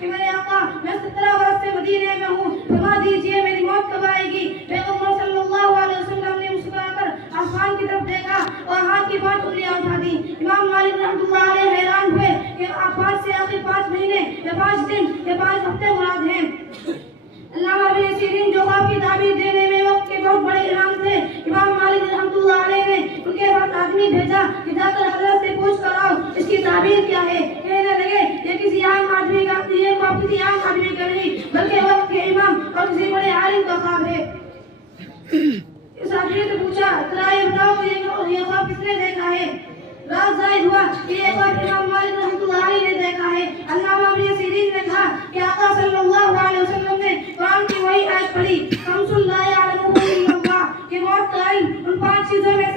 کہ میرے آقا میں 17 برس سے مدینے میں ہوں، فرما دیجئے میری موت کب آئے گی؟ پیغمبر صلی اللہ علیہ وسلم نے مسکرا کر آسمان کی طرف دیکھا اور ہاتھ کی 5 انگلیاں اٹھا دی۔ امام مالک رحمۃ اللہ علیہ حیران ہوئے کہ 5 سے آخر 5 مہینے یا 5 دن یا 5 ہفتے مراد ہیں۔ علامہ ابن سیرین جو خواب کی تعبیر دینے میں وقت کے بہت بڑے امام تھے، امام مالک رحمۃ اللہ علیہ نے ان کے پاس آدمی بھیجا کہ جا کر حضرت سے پوچھ کر آؤ اس کی تعبیر کیا ہے۔ کہنے لگے یہ کسی عام آدمی کا نہیں بلکہ وقت کے امام اور کسی بڑے عالم کا خواب ہے۔ اس آدمی سے پوچھا ذرا یہ بتاؤ یہ خواب کس نے دیکھا ہے؟ رات ظاہر ہوا کہ یہ خواب امام مالک رحمۃ اللہ علیہ نے دیکھا ہے۔ علامہ ابن سیرین نے کہا کہ آقا صلی اللہ علیہ وسلم نے قرآن کی وہی آیت پڑھی خمس لا یعلمہن الا اللہ کہ موت کا علم ان 5 چیزوں میں